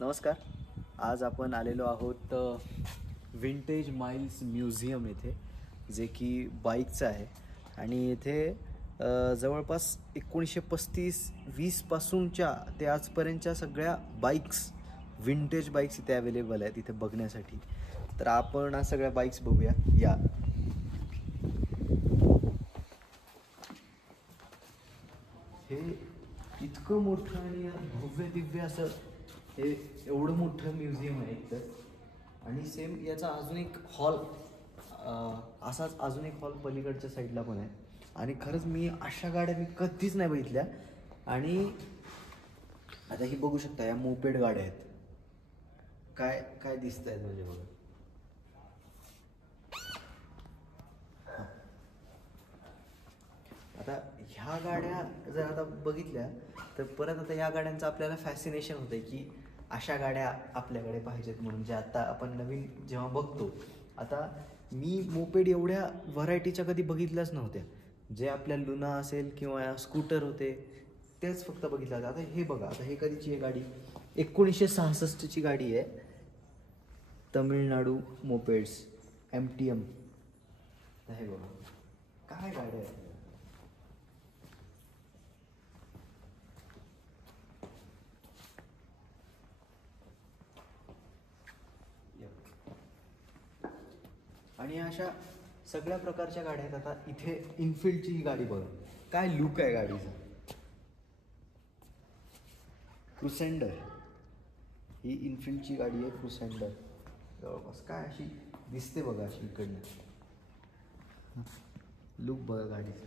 नमस्कार. आज आपण आलेलो आहोत विंटेज माइल्स म्युझियम येथे, जे की बाईकचं आहे. आणि येथे जवळपास 1935-20 पासूनच्या ते आजपर्यंतच्या सगळ्या बाईक्स, विंटेज बाईक्स इथे अवेलेबल आहेत इथे बघण्यासाठी. तर आपण आज सगळ्या बाईक्स बघूया. या हे इतकं मोठं आणि भव्य दिव्य असं हे एवढं मोठं म्युझियम आहे एकतर. आणि सेम याचा अजून एक हॉल, असाच अजून एक हॉल पलीकडच्या साईडला पण आहे. आणि खरंच मी अशा गाड्या मी कधीच नाही बघितल्या. आणि आता ही बघू शकता, या मोपेड गाड्या आहेत. काय काय दिसत आहेत म्हणजे बघा. आता ह्या गाड्या जर आता बघितल्या तर परत आता या गाड्यांचं आपल्याला फॅसिनेशन होतं आहे की अशा गाड्या आपल्याकडे पाहिजेत म्हणून. जे आता आपण नवीन जेव्हा बघतो, आता मी मोपेड एवढ्या व्हरायटीच्या कधी बघितल्याच नव्हत्या. जे आपल्या लुना असेल किंवा स्कूटर होते तेच फक्त बघितलं. आता हे बघा, आता हे कधीची आहे गाडी? 1966ची गाडी आहे. Tamil Nadu mopeds MTM. हे बघा काय गाड्या आहे. आणि अशा सगळ्या प्रकारच्या गाड्या आहेत. आता इथे इनफिल्डची ही गाडी बघा, काय लुक आहे गाडीचा. क्रुसेंडर, ही इनफिल्डची गाडी आहे क्रुसेंडर. जवळपास काय अशी दिसते बघा, अशी इकडनं लुक बघा गाडीचा.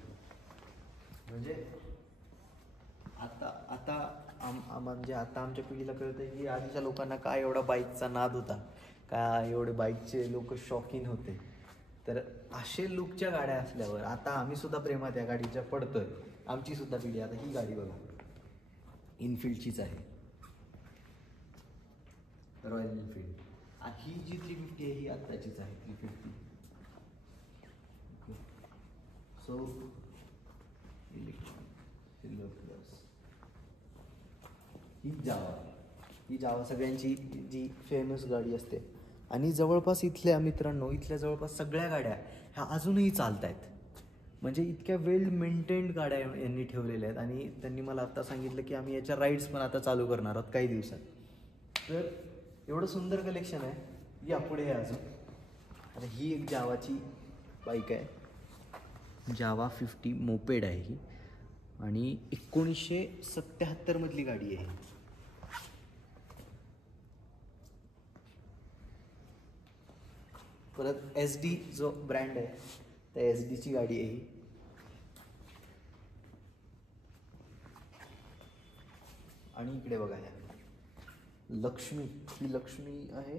म्हणजे आता आता म्हणजे आता आमच्या पिढीला कळतं की आधीच्या लोकांना काय एवढा बाईकचा नाद होता, काय एवढे बाईकचे लोक शौकीन होते. तर असे लुकच्या गाड्या असल्यावर आता आम्ही सुद्धा प्रेमात या गाडीच्या पडतोय. आमची सुद्धा पिढी. आता ही गाडी बघा, इनफिल्डचीच आहे, रॉयल एनफिल्ड. ही जी 350 आहे ही आत्ताचीच आहे, 350. So electronic silver plus. ही जावा सगळ्यांची जी फेमस गाडी असते. आणि जवळपास इथल्या मित्रांनो, इथल्या जवळपास सगळ्या गाड्या ह्या अजूनही चालत आहेत. म्हणजे इतक्या वेल मेंटेन्ड गाड्या यांनी ठेवलेल्या आहेत. आणि त्यांनी मला आत्ता सांगितलं की आम्ही याच्या राईड्स पण आता चालू करणार आहोत काही दिवसात. तर एवढं सुंदर कलेक्शन आहे. या पुढे आहे अजून. आता ही एक जावाची बाईक आहे, जावा 50 मोपेड आहे ही. आणि 1977 मधली गाडी आहे. परत SD जो ब्रँड आहे त्या SDची गाडी आहे ही. आणि इकडे बघा, या लक्ष्मी, ही लक्ष्मी आहे.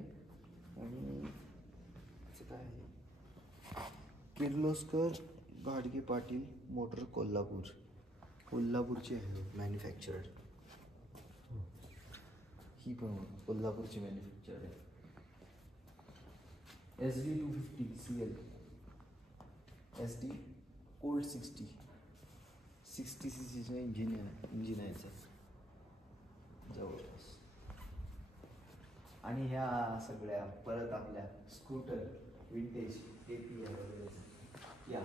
आणि काय आहे, किर्लोस्कर घाडगे पाटील मोटर कोल्हापूरची आहे मॅन्युफॅक्चरर. ही पण कोल्हापूरची मॅन्युफॅक्चर आहे. SD 250 CL, SD old 60 cc engine आहे याचं जवळपास. आणि ह्या सगळ्या परत आपल्या स्कूटर विंटेज KP वगैरे या.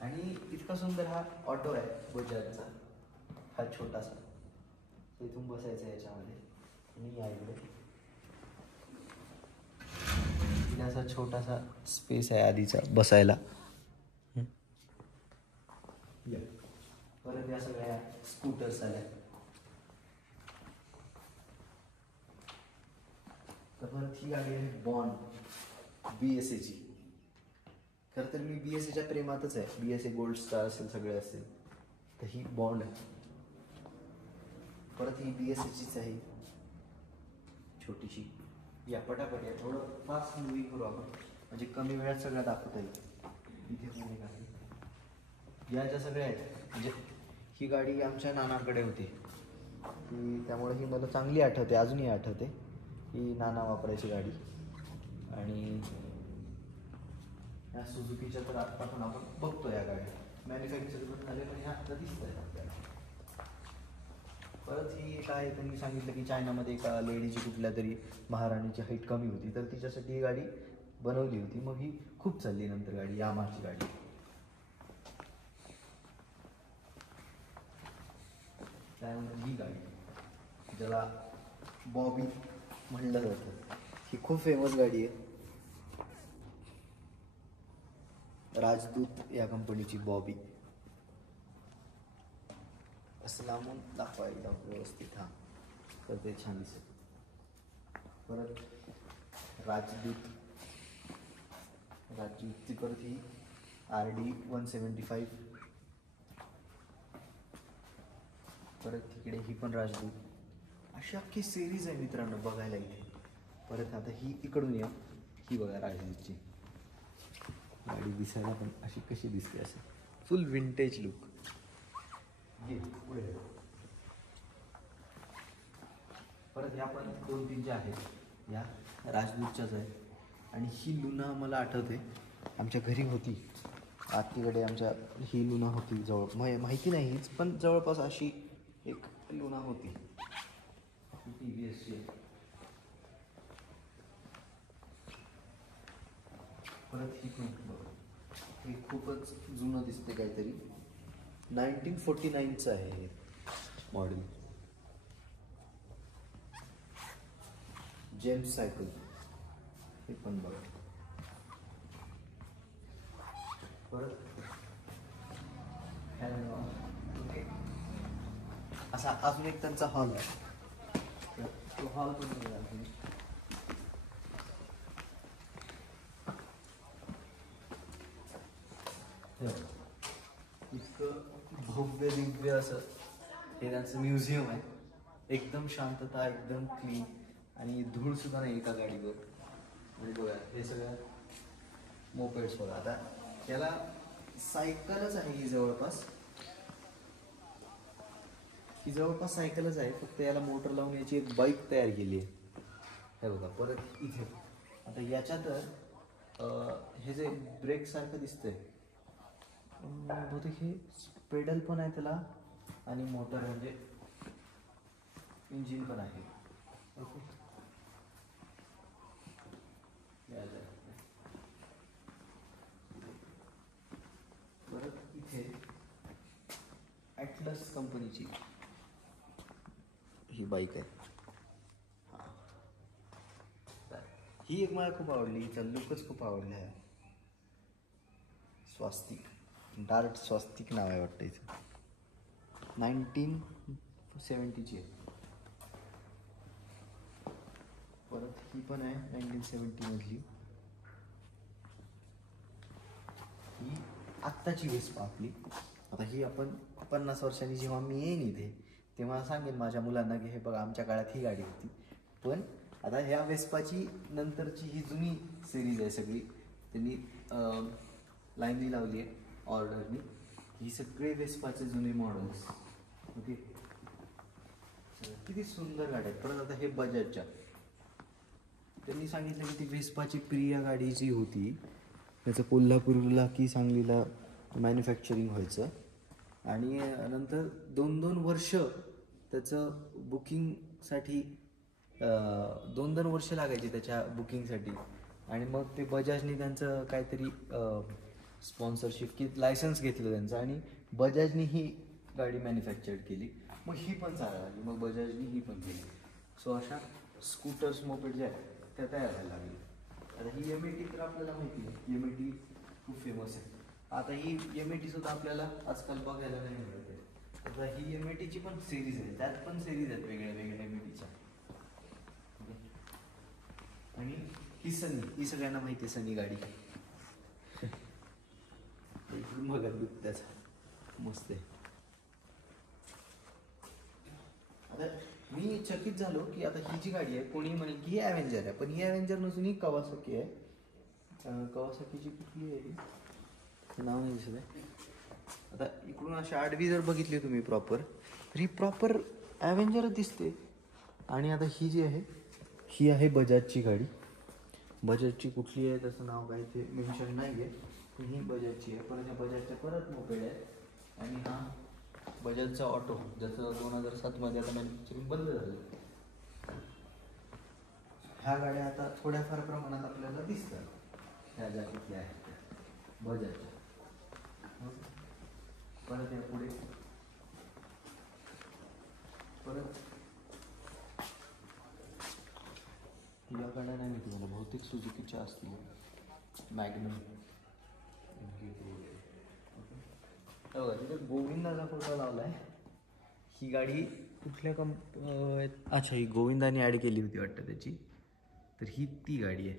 आणि इतका सुंदर हा ऑटो आहे बजाजचा, हा छोटासा. इथून बसायचं आहे याच्यामध्ये. आणि या इकडे असा छोटासा स्पेस आहे आधीचा बसायला. परत या सगळ्या स्कूटर्स आल्या. तर परत ही गाडी आहे बॉन्ड BSAची. खरं तर मी BSAच्या प्रेमातच आहे. BSA गोल्ड स्टार असेल, सगळे असेल, तर ही बॉन्ड आहे. परत ही BSAचीच आहे, छोटीशी. या पटापट या, थोडं फास्ट मूव्हिंग करू आपण म्हणजे कमी वेळात सगळ्या दाखवता येईल. इथे पण एक आहे. या ज्या सगळ्या आहेत, म्हणजे ही गाडी आमच्या नानाकडे होती की त्यामुळे ही मला चांगली आठवते, अजूनही आठवते. ही नाना वापरायची गाडी. आणि या सुझुकीच्या तर आत्ता पण आपण बघतो या गाड्या मॅन्युफॅक्चर पण झाले, पण ह्या आत्ता दिसत आहेत आपल्याला. परत ही काय त्यांनी सांगितलं की चायनामध्ये एका लेडीची कुठल्या तरी महाराणीची हाईट कमी होती, तर तिच्यासाठी ही गाडी बनवली होती. मग ही खूप चालली नंतर गाडी, यामाची गाडी. त्यानंतर ही गाडी ज्याला बॉबी म्हणलं जातं, ही खूप फेमस गाडी आहे. राजदूत या कंपनीची बॉबी. असं लांबून दाखवा एकदम व्यवस्थित. हां, तर ते छान दिसेल. परत राजदूतची परत ही RD 175. परत तिकडे ही पण राजदूत. अशी अख्खी सिरीज आहे मित्रांनो बघायला इथे. परत आता ही इकडून या, ही बघा राजदूतची गाडी. दिसायला पण अशी कशी दिसते, असं फुल विंटेज लुक. पुढे परत ह्या पण 2-3 ज्या आहेत या राजदूतच्याच आहे. आणि ही लुना मला आठवते आमच्या घरी होती आत्तीकडे आमच्या. ही लुना होती जवळ, माहिती नाही हीच, पण जवळपास अशी एक लुना होती. TVSची. परत ही पण हे खूपच जुनं दिसते काहीतरी. 1949चं आहे हे मॉडेल. James cycle. हे पण बघा. परत असा अजून एक त्यांचा हॉल आहे, तो हॉल पण बघा तुम्ही. इतकं भव्य दिव्य असं हे त्यांचं म्युझियम आहे. एकदम शांतता, एकदम क्लीन, आणि धूळ सुद्धा नाही एका गाडीवर. म्हणजे बघा हे सगळं मोपेड्स बघा. आता याला सायकलच आहे ही जवळपास सायकलच आहे, फक्त याला मोटर लावून याची एक बाईक तयार केली आहे. हे बघा. परत इथे आता याच्यात हे जे ब्रेक सारखं दिसतंय, बहुतेक हे पेडल पण आहे त्याला, आणि मोटर म्हणजे इंजिन पण आहे. ओके. परत इथे ॲटलस कंपनीची ही बाईक आहे. ही एक मला खूप आवडली, हिचा लुकच खूप आवडला आहे. स्वास्तिक, डार्ट स्वास्तिक नाव आहे वाटतं हिचं. 1970ची आहे. परत ही पण आहे 1970 मधली. ही आत्ताची वेस्पा आपली. आता ही आपण 50 वर्षांनी जेव्हा मी येईन इथे तेव्हा सांगेन माझ्या मुलांना की हे बघा आमच्या काळात ही गाडी होती. पण आता ह्या वेस्पाची नंतरची ही जुनी सिरीज आहे सगळी, त्यांनी लाईनली लावली आहे ऑर्डरनी. ही सगळे वेस्पाचे जुने मॉडेल्स. ओके. किती सुंदर गाड्या आहेत. परत आता हे बजाजच्या, त्यांनी सांगितलं की ती वेस्पाची प्रिया गाडी जी होती त्याचं कोल्हापूरला की सांगलीला मॅन्युफॅक्चरिंग व्हायचं, आणि नंतर 2-2 वर्ष त्याचं बुकिंगसाठी 2-2 वर्ष लागायची त्याच्या बुकिंगसाठी. आणि मग ते बजाजनी त्यांचं काहीतरी स्पॉन्सरशिप की लायसन्स घेतलं त्यांचं, आणि बजाजनी ही गाडी मॅन्युफॅक्चर्ड केली. मग ही पण चालायला लागली, मग बजाजनी ही पण केली. सो अशा स्कूटर्स मोपेड ज्या आहेत त्या तयार व्हायला लागली. आता ही MAT तर आपल्याला माहिती आहे, MAT खूप फेमस आहे. आता ही MAT सुद्धा आपल्याला आजकाल बघायला नाही मिळत आहे. आता ही MATची पण सिरीज आहे, त्यात पण सिरीज आहेत वेगळ्या वेगळ्या MATच्या. आणि ही सनी, ही सगळ्यांना माहिती आहे सनी गाडी. बघा लुक त्याचा मस्त आहे. आता मी चकित झालो की आता ही जी गाडी आहे कोणी म्हणेल की ही ॲव्हेंजर आहे, पण ही ॲव्हेंजर नसून ही कवासाकी आहे. कवासाकीची कुठली आहे ही नाव नाही दिसत आहे. आता इकडून अशी आडवी जर बघितली तुम्ही प्रॉपर, तर ही प्रॉपर ॲव्हेंजरच दिसते. आणि आता ही जी आहे ही आहे बजाजची गाडी. बजाजची कुठली आहे त्याचं नाव काही ते मेन्शन नाही आहे, पण ही बजाजची आहे. परत या बजाजच्या परत मोपेड आहे. आणि हा बजाजचा ऑटो, ज्याचं 2007 आता मॅन्युफॅक्चरिंग बंद झालं. ह्या गाड्या आता थोड्याफार प्रमाणात आपल्याला दिसतात, ह्या ज्या कुठल्या आहेत बजाजच्या. परत या पुढे परत या गाड्या नाही माहिती मला, बहुतेक सुझुकीच्या असतील. मॅग्नम तिथे गोविंदाचा फोटो लावला आहे. ही गाडी कुठल्या अच्छा, ही गोविंदाने ॲड केली होती वाटतं त्याची, तर ही ती गाडी आहे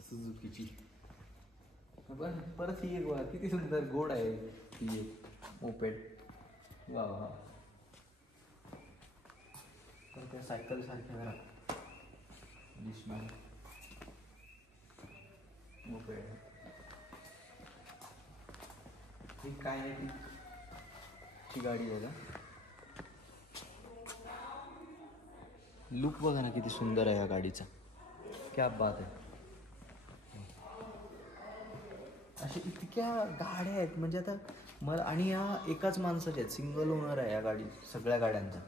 सुझुकीची. परत ही एक वा, किती सुंदर गोड आहे ही एक मोपेड. वा वा. तर त्या सायकल सारख्या जरा डिशमॅन मोपेड. ही कायनेटिकची गाडी आहे का? लुक बघा ना किती सुंदर आहे या गाडीचा, क्या बात आहे. अशा इतक्या गाड्या आहेत म्हणजे आता मला, आणि या एकाच माणसाच्या आहेत, सिंगल ओनर आहे या गाडी सगळ्या गाड्यांचा.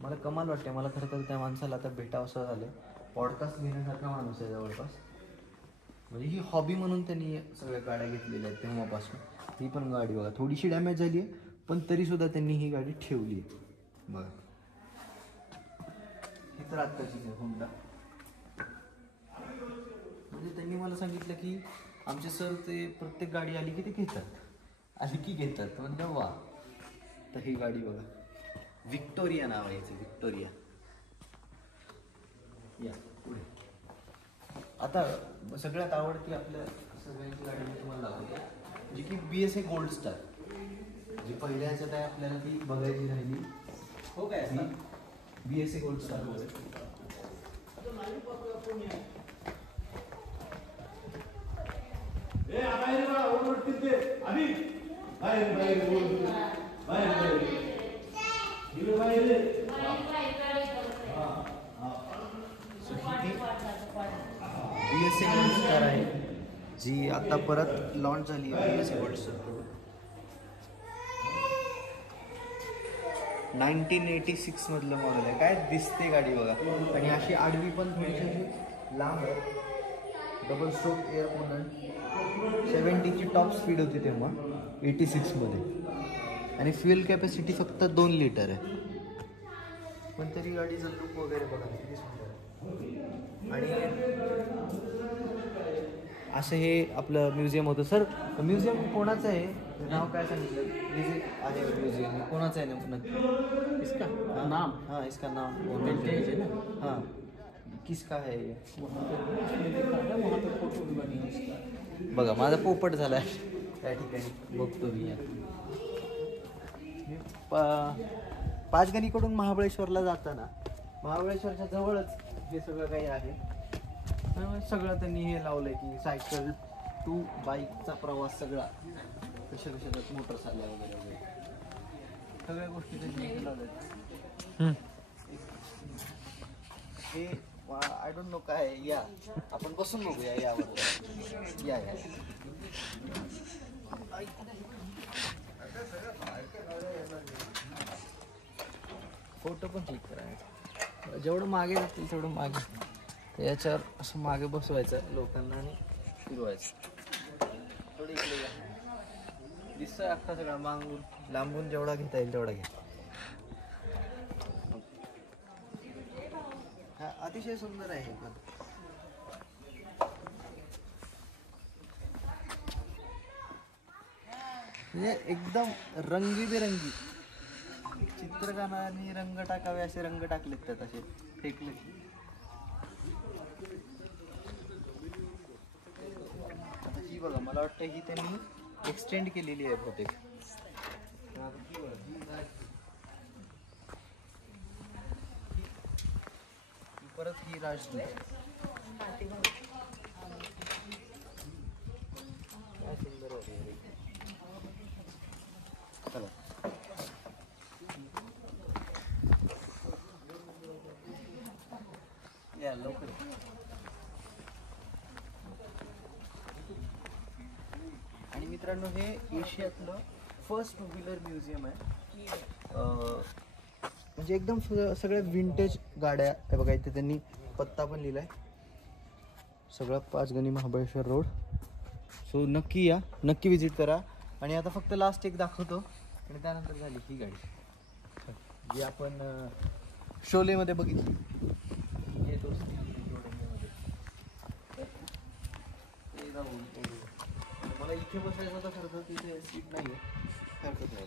मला कमाल वाटते. मला खरं तर त्या माणसाला आता भेटावं असं झालं. पॉडकास्ट घेण्यासारखा माणूस आहे जवळपास. म्हणजे ही हॉबी म्हणून त्यांनी सगळ्या गाड्या घेतलेल्या आहेत तेव्हापासून. ही पण गाडी बघा थोडीशी डॅमेज झाली आहे, पण तरीसुद्धा त्यांनी ही गाडी ठेवली आहे बघा. ही तर आत्ताचीच आहे होंडा. म्हणजे त्यांनी मला सांगितलं की आमचे सर ते प्रत्येक गाडी आली की ते घेतात, आली की घेतात. म्हणजे वा. तर ही गाडी बघा, विक्टोरिया नाव आहे याचं, विक्टोरिया. या पुढे आता सगळ्यात आवडती आपल्या सगळ्यांची गाडी मी तुम्हाला दाखवतो, जी की BSA गोल्ड स्टार. जी पहिल्या ह्याच्यात आहे आपल्याला ती बघायची राहिली. हो काय BSA gold star. BSA gold star आहे, जी आता परत लॉन्च झाली आहे. BSA गोल्ड स्टार 1986 मधलं मॉडेल आहे. काय दिसते गाडी बघा. आणि अशी आडवी पण थोडीशी अशी लांब आहे. Double stroke air coolant. 70ची टॉप स्पीड होती तेव्हा 86 मध्ये, आणि फ्युएल कॅपॅसिटी फक्त 2 लिटर आहे. पण तरी गाडीचं लुक वगैरे बघा किती सुंदर आहे. आणि असं हे आपलं म्युझियम होतं. सर म्युझियम कोणाचं आहे, नाव काय सांगितलं आहे म्युझियम कोणाचं आहे नक्की? इसका नाम, हाँ इसका नाम विंटेज है ना. हाँ किसका है ये? वहाँ पे फोटो भी बनी है इसका. बघा माझा पोपट झाला आहे त्या ठिकाणी, बघतो मी. पाचगणीकडून महाबळेश्वरला जाताना महाबळेश्वरच्या जवळच हे सगळं काही आहे. सगळं त्यांनी हे लावलंय की सायकल टू बाईकचा प्रवास सगळा कशा मोटर चालल्या वगैरे वगैरे सगळ्या गोष्टी त्यांनी लावल्या. हे आय डोंट नो काय आहे. या आपण बसून बघूया यावर. या फोटो पण क्लिक करायचा. जेवढं मागे जातील तेवढं मागे याच्यावर असं मागे बसवायचं लोकांना आणि फिरवायचं. थोडी इकडे दिसतोय अख्खा सगळा मागून लांबून जेवढा घेता येईल तेवढा घ्या. हा अतिशय सुंदर आहे पण. म्हणजे एकदम रंगीबेरंगी चित्रकारांनी रंग टाकावे असे रंग टाकलेत त्यात, असे फेकले. ही बघा मला वाटतं ही त्यांनी एक्सटेंड केलेली आहे बहुतेक. परत ही राजदूत काय सुंदर होते. चला या लवकर. आणि मित्र मित्रांनो हे एशियातलं फर्स्ट टू व्हीलर म्युझियम आहे. म्हणजे एकदम सगळ्या विंटेज गाड्या आहे बघा. इथे त्यांनी पत्ता पण लिहिलाय सगळं, पाचगणी महाबळेश्वर रोड. सो नक्की या, नक्की विजिट करा. आणि आता फक्त लास्ट एक दाखवतो आणि त्यानंतर झाली ही गाडी जी आपण शोलेमध्ये बघितली. मला इथे बसायचं होतं खरं तर, तिथे सीट नाही आहे, हरकत नाही.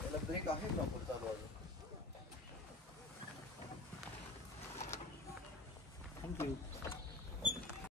त्याला ब्रेक आहे प्रॉपर चालू अजून. थँक्यू.